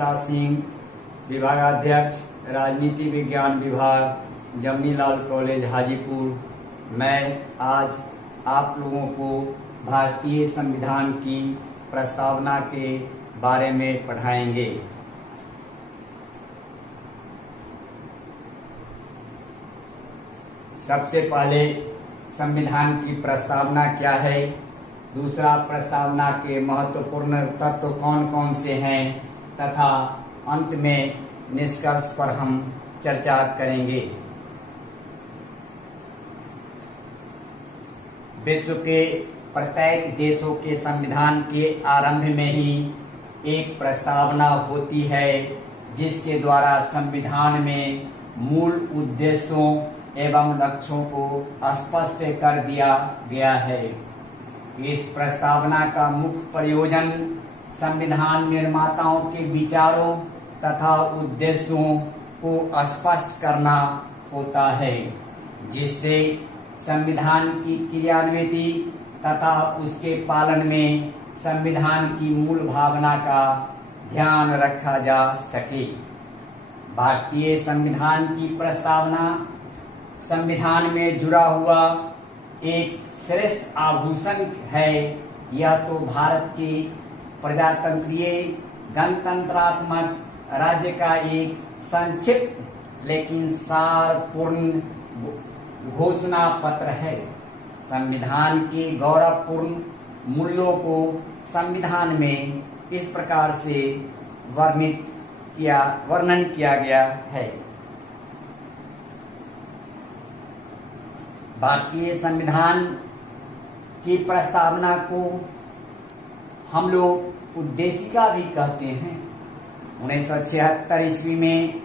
प्रसाद सिंह, विभागाध्यक्ष राजनीति विज्ञान विभाग, जमनीलाल कॉलेज हाजीपुर। मैं आज आप लोगों को भारतीय संविधान की प्रस्तावना के बारे में पढ़ाएंगे। सबसे पहले संविधान की प्रस्तावना क्या है, दूसरा प्रस्तावना के महत्वपूर्ण तत्व कौन कौन से हैं तथा अंत में निष्कर्ष पर हम चर्चा करेंगे। विश्व के प्रत्येक देशों के संविधान के आरंभ में ही एक प्रस्तावना होती है, जिसके द्वारा संविधान में मूल उद्देश्यों एवं लक्ष्यों को स्पष्ट कर दिया गया है। इस प्रस्तावना का मुख्य प्रयोजन संविधान निर्माताओं के विचारों तथा उद्देश्यों को स्पष्ट करना होता है, जिससे संविधान की क्रियान्विति तथा उसके पालन में संविधान की मूल भावना का ध्यान रखा जा सके। भारतीय संविधान की प्रस्तावना संविधान में जुड़ा हुआ एक श्रेष्ठ आभूषण है। यह तो भारत के प्रजातंत्रीय गणतंत्रात्मक राज्य का एक संक्षिप्त लेकिन सारपूर्ण घोषणा पत्र है। संविधान के गौरवपूर्ण मूल्यों को संविधान में इस प्रकार से वर्णन किया गया है। भारतीय संविधान की प्रस्तावना को हम लोग उद्देशिका भी कहते हैं। 1976 ईस्वी में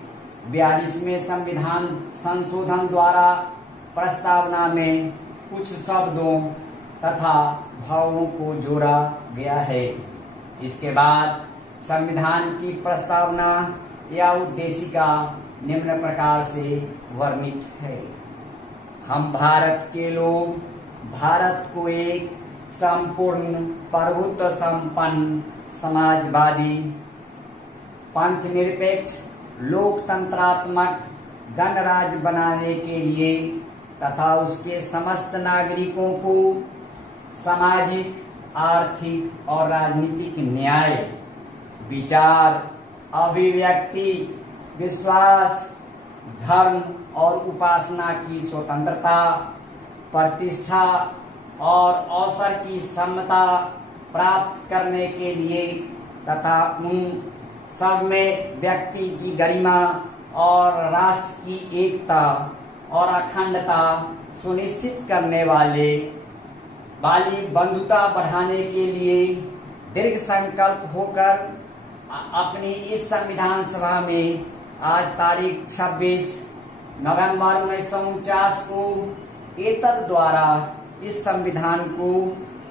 42वें संविधान संशोधन द्वारा प्रस्तावना में कुछ शब्दों तथा भावों को जोड़ा गया है। इसके बाद संविधान की प्रस्तावना या उद्देशिका निम्न प्रकार से वर्णित है। हम भारत के लोग भारत को एक संपूर्ण प्रभुत्व संपन्न समाजवादी पंथ निरपेक्ष लोकतंत्रात्मक गणराज्य बनाने के लिए तथा उसके समस्त नागरिकों को सामाजिक, आर्थिक और राजनीतिक न्याय, विचार, अभिव्यक्ति, विश्वास, धर्म और उपासना की स्वतंत्रता, प्रतिष्ठा और अवसर की समता प्राप्त करने के लिए तथा उन सब में व्यक्ति की गरिमा और राष्ट्र की एकता और अखंडता सुनिश्चित करने वाली बंधुता बढ़ाने के लिए दृढ़ संकल्प होकर अपनी इस संविधान सभा में आज तारीख 26 नवंबर 1949 को एतद द्वारा इस संविधान को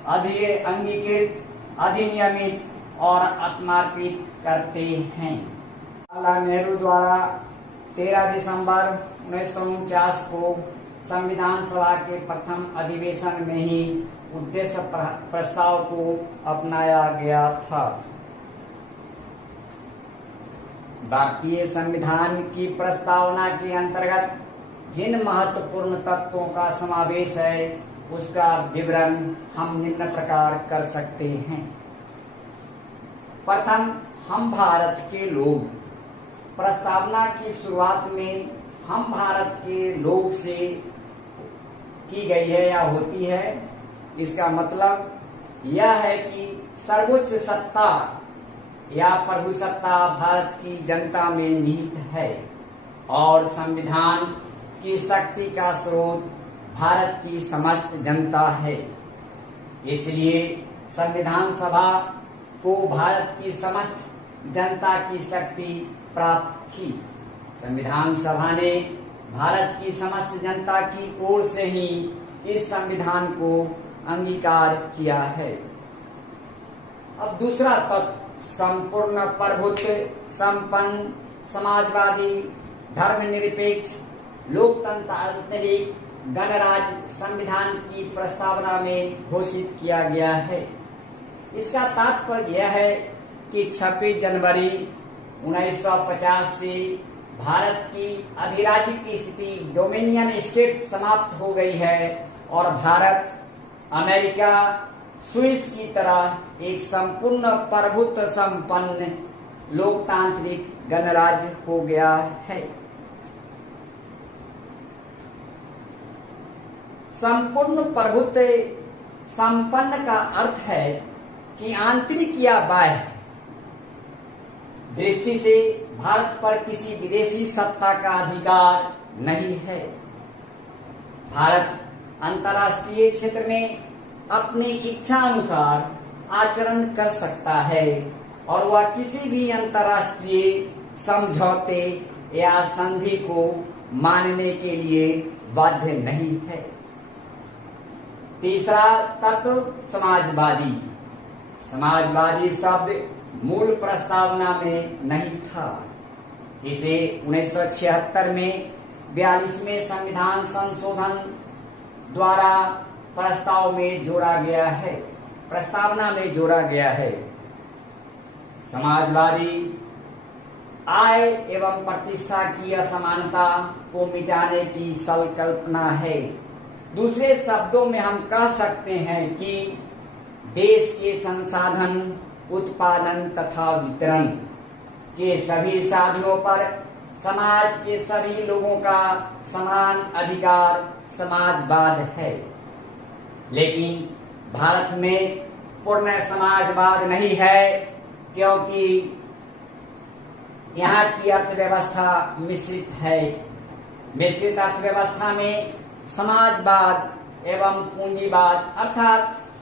अंगीकृत, अधिनियमित और आत्मार्पित करते हैं। जवाहरलाल नेहरू द्वारा 13 दिसंबर 1949 को संविधान सभा के प्रथम अधिवेशन में ही उद्देश्य प्रस्ताव को अपनाया गया था। भारतीय संविधान की प्रस्तावना के अंतर्गत जिन महत्वपूर्ण तत्वों का समावेश है, उसका विवरण हम निम्न प्रकार कर सकते हैं। प्रथम, हम भारत के लोग। प्रस्तावना की शुरुआत में हम भारत के लोग से की गई है या होती है। इसका मतलब यह है कि सर्वोच्च सत्ता या प्रभुसत्ता भारत की जनता में निहित है और संविधान की शक्ति का स्रोत भारत की समस्त जनता है। इसलिए संविधान सभा को भारत की समस्त जनता की शक्ति प्राप्त थी। संविधान सभा ने भारत की समस्त जनता की ओर से ही इस संविधान को अंगीकार किया है। अब दूसरा तत्व, संपूर्ण प्रभुत्व संपन्न समाजवादी धर्मनिरपेक्ष लोकतांत्रिक गणराज्य संविधान की प्रस्तावना में घोषित किया गया है। इसका तात्पर्य यह है कि 26 जनवरी 1950 से भारत की अधिराज्य की स्थिति डोमिनियन स्टेट समाप्त हो गई है और भारत अमेरिका स्विस की तरह एक संपूर्ण प्रभुत्व संपन्न लोकतांत्रिक गणराज्य हो गया है। संपूर्ण प्रभुत्व संपन्न का अर्थ है कि आंतरिक या बाह्य दृष्टि से भारत पर किसी विदेशी सत्ता का अधिकार नहीं है। भारत अंतर्राष्ट्रीय क्षेत्र में अपनी इच्छा अनुसार आचरण कर सकता है और वह किसी भी अंतर्राष्ट्रीय समझौते या संधि को मानने के लिए बाध्य नहीं है। तीसरा तत्व समाजवादी। समाजवादी शब्द मूल प्रस्तावना में नहीं था। इसे 1976 में 42वें संविधान संशोधन द्वारा प्रस्तावना में जोड़ा गया है। समाजवादी आय एवं प्रतिष्ठा की असमानता को मिटाने की संकल्पना है। दूसरे शब्दों में हम कह सकते हैं कि देश के संसाधन उत्पादन तथा वितरण के सभी साधनों पर समाज के सभी लोगों का समान अधिकार समाजवाद है। लेकिन भारत में पूर्ण समाजवाद नहीं है, क्योंकि यहाँ की अर्थव्यवस्था मिश्रित है। मिश्रित अर्थव्यवस्था में समाजवाद एवं पूंजीवाद अर्थात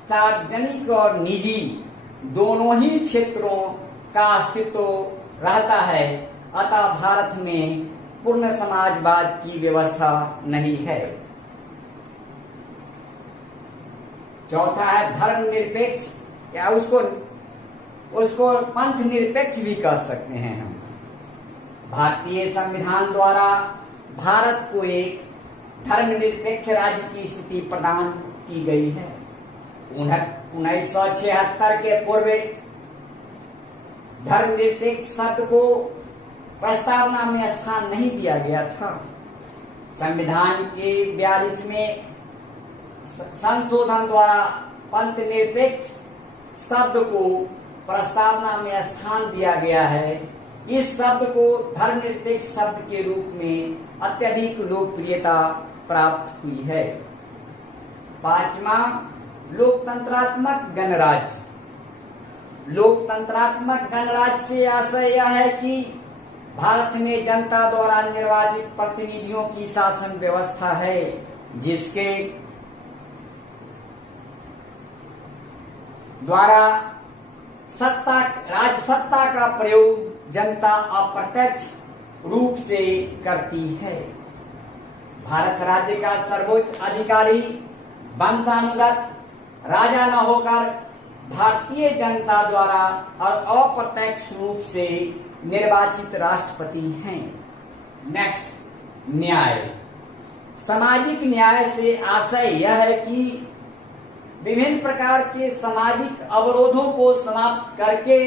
सार्वजनिक और निजी दोनों ही क्षेत्रों का अस्तित्व रहता है। अतः भारत में पूर्ण समाजवाद की व्यवस्था नहीं है। चौथा है धर्मनिरपेक्ष, या उसको पंथ निरपेक्ष भी कह सकते हैं हम। भारतीय संविधान द्वारा भारत को एक धर्मनिरपेक्ष राज्य की स्थिति प्रदान की गई है। 1976 के पूर्व धर्मनिरपेक्ष शब्द को प्रस्तावना में स्थान नहीं दिया गया था। संविधान के 42वें संशोधन द्वारा पंथ निरपेक्ष शब्द को प्रस्तावना में स्थान दिया गया है। इस शब्द को धर्मनिरपेक्ष शब्द के रूप में अत्यधिक लोकप्रियता प्राप्त हुई है। पांचवा, लोकतंत्रात्मक गणराज्य। लोकतंत्रात्मक गणराज्य से आशय यह है कि भारत में जनता द्वारा निर्वाचित प्रतिनिधियों की शासन व्यवस्था है, जिसके द्वारा राज सत्ता का प्रयोग जनता अप्रत्यक्ष रूप से करती है। भारत राज्य का सर्वोच्च अधिकारी वंशानुगत राजा न होकर भारतीय जनता द्वारा अप्रत्यक्ष रूप से निर्वाचित राष्ट्रपति हैं। नेक्स्ट, न्याय। सामाजिक न्याय से आशय यह है कि विभिन्न प्रकार के सामाजिक अवरोधों को समाप्त करके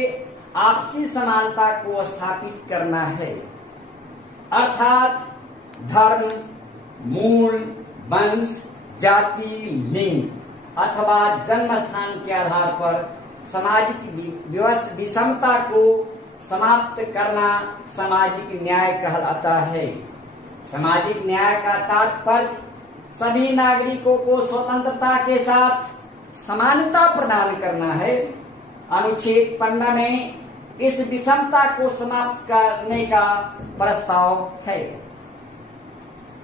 आपसी समानता को स्थापित करना है। अर्थात धर्म, मूल, वंश, जाति, लिंग अथवा जन्म स्थान के आधार पर सामाजिक विषमता को समाप्त करना सामाजिक न्याय कहलाता है। सामाजिक न्याय का तात्पर्य सभी नागरिकों को स्वतंत्रता के साथ समानता प्रदान करना है। अनुच्छेद 15 में इस विषमता को समाप्त करने का प्रस्ताव है।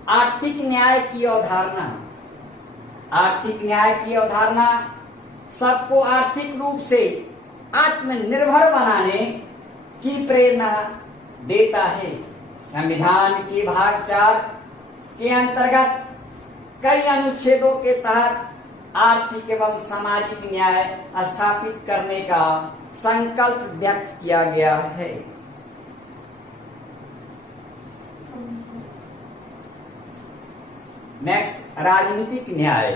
आर्थिक न्याय की अवधारणा। आर्थिक न्याय की अवधारणा सबको आर्थिक रूप से आत्मनिर्भर बनाने की प्रेरणा देता है। संविधान के भाग 4 के अंतर्गत कई अनुच्छेदों के तहत आर्थिक एवं सामाजिक न्याय स्थापित करने का संकल्प व्यक्त किया गया है। नेक्स्ट, राजनीतिक न्याय।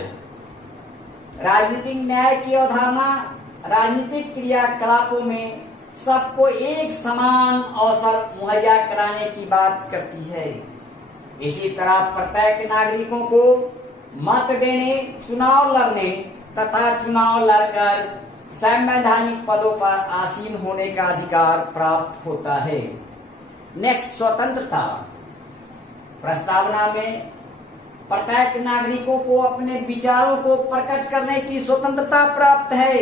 राजनीतिक न्याय की अवधारणा राजनीतिक क्रियाकलापों में सबको एक समान अवसर मुहैया कराने की बात करती है। इसी तरह प्रत्येक नागरिकों को मत देने, चुनाव लड़ने तथा चुनाव लड़कर संवैधानिक पदों पर आसीन होने का अधिकार प्राप्त होता है। नेक्स्ट, स्वतंत्रता। प्रस्तावना में प्रत्येक नागरिकों को अपने विचारों को प्रकट करने की स्वतंत्रता प्राप्त है।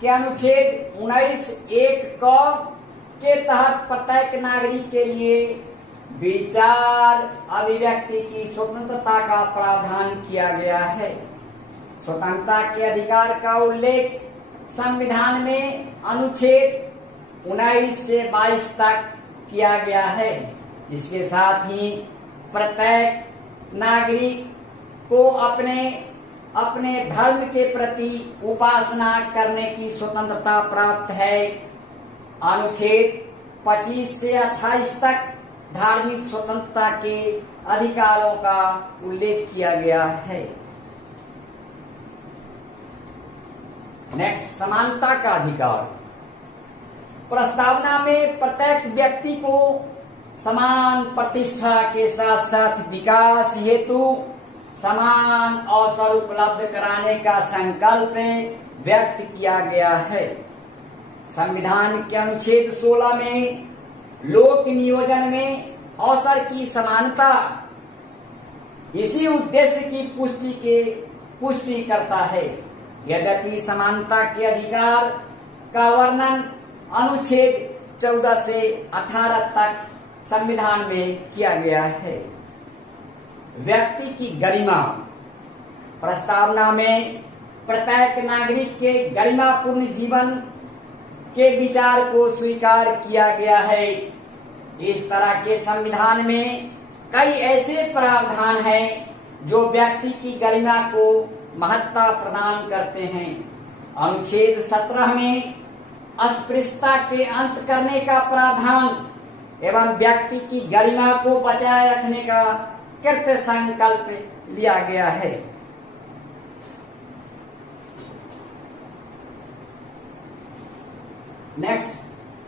के अनुच्छेद 19(1) के तहत प्रत्येक नागरिक के लिए विचार अभिव्यक्ति की स्वतंत्रता का प्रावधान किया गया है। स्वतंत्रता के अधिकार का उल्लेख संविधान में अनुच्छेद 19 से 22 तक किया गया है। इसके साथ ही प्रत्येक नागरिक को अपने धर्म के प्रति उपासना करने की स्वतंत्रता प्राप्त है। अनुच्छेद 25 से 28 तक धार्मिक स्वतंत्रता के अधिकारों का उल्लेख किया गया है। नेक्स्ट, समानता का अधिकार। प्रस्तावना में प्रत्येक व्यक्ति को समान प्रतिष्ठा के साथ साथ विकास हेतु समान अवसर उपलब्ध कराने का संकल्प व्यक्त किया गया है। संविधान के अनुच्छेद 16 में लोक नियोजन में अवसर की समानता इसी उद्देश्य की पुष्टि करता है। यद्यपि समानता के अधिकार का वर्णन अनुच्छेद 14 से 18 तक संविधान में किया गया है। व्यक्ति की गरिमा। प्रस्तावना में प्रत्येक नागरिक के गरिमापूर्ण जीवन के विचार को स्वीकार किया गया है। इस तरह के संविधान में कई ऐसे प्रावधान हैं जो व्यक्ति की गरिमा को महत्ता प्रदान करते हैं। अनुच्छेद 17 में अस्पृश्यता के अंत करने का प्रावधान एवं व्यक्ति की गरिमा को बचाए रखने का कृत संकल्प लिया गया है। नेक्स्ट,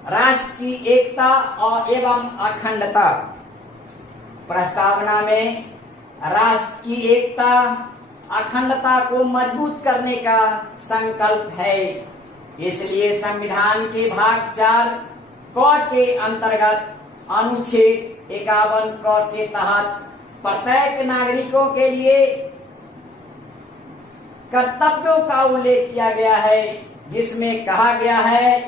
राष्ट्र की एकता और एवं अखंडता। प्रस्तावना में राष्ट्र की एकता अखंडता को मजबूत करने का संकल्प है। इसलिए संविधान के भाग 4 क के अंतर्गत अनुच्छेद 51 क के तहत प्रत्येक नागरिकों के लिए कर्तव्यों का उल्लेख किया गया है, जिसमें कहा गया है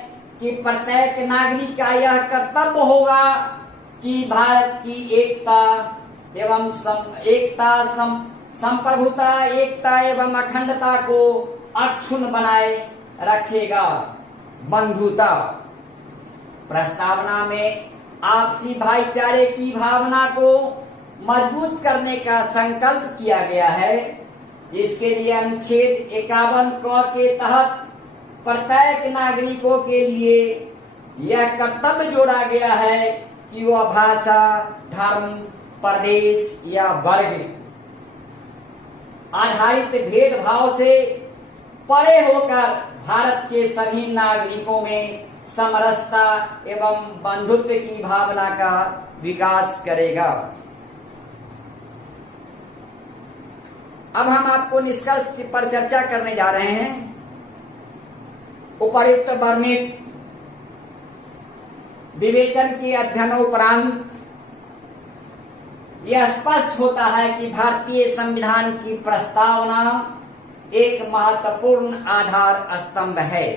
कि प्रत्येक नागरिक का यह कर्तव्य होगा कि भारत की एकता एवं संप्रभुता, एकता एवं अखंडता को अक्षुण्ण बनाए रखेगा। बंधुता। प्रस्तावना में आपसी भाईचारे की भावना को मजबूत करने का संकल्प किया गया है। इसके लिए अनुच्छेद 51 क के तहत प्रत्येक नागरिकों के लिए यह कर्तव्य जोड़ा गया है कि वह भाषा, धर्म, प्रदेश या वर्ग आधारित भेदभाव से परे होकर भारत के सभी नागरिकों में समरसता एवं बंधुत्व की भावना का विकास करेगा। अब हम आपको निष्कर्ष पर चर्चा करने जा रहे हैं। उपर्युक्त वर्णित विवेचन के अध्ययनोपरांत यह स्पष्ट होता है कि भारतीय संविधान की प्रस्तावना एक महत्वपूर्ण आधार स्तंभ है।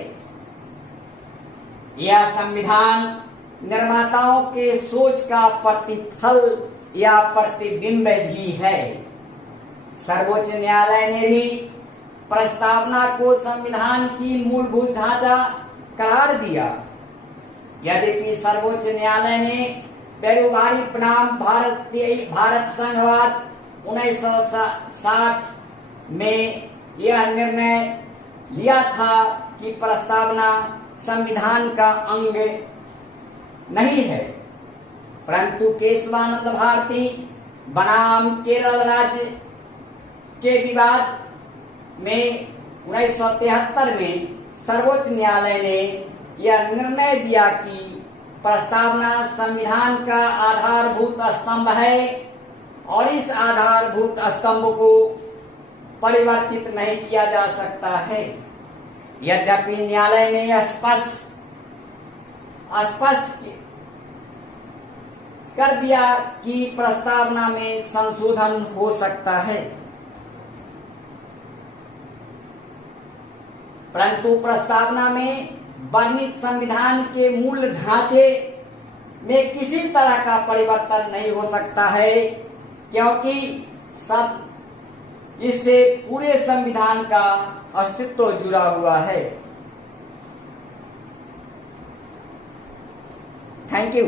यह संविधान निर्माताओं के सोच का प्रतिफल या प्रतिबिंब भी है। सर्वोच्च न्यायालय ने भी प्रस्तावना को संविधान की मूलभूत ढांचा करार दिया। यद्यपि सर्वोच्च न्यायालय ने पेरुवारी बनाम भारत संघवाद 1960 में यह निर्णय लिया था कि प्रस्तावना संविधान का अंग नहीं है, परंतु केशवानंद भारती बनाम केरल राज्य के विवाद में 1973 में सर्वोच्च न्यायालय ने यह निर्णय दिया कि प्रस्तावना संविधान का आधारभूत स्तंभ है और इस आधारभूत स्तंभ को परिवर्तित नहीं किया जा सकता है। यद्यपि न्यायालय ने स्पष्ट कर दिया कि प्रस्तावना में संशोधन हो सकता है, परंतु प्रस्तावना में वर्णित संविधान के मूल ढांचे में किसी तरह का परिवर्तन नहीं हो सकता है, क्योंकि सब इससे पूरे संविधान का अस्तित्व जुड़ा हुआ है। Thank you.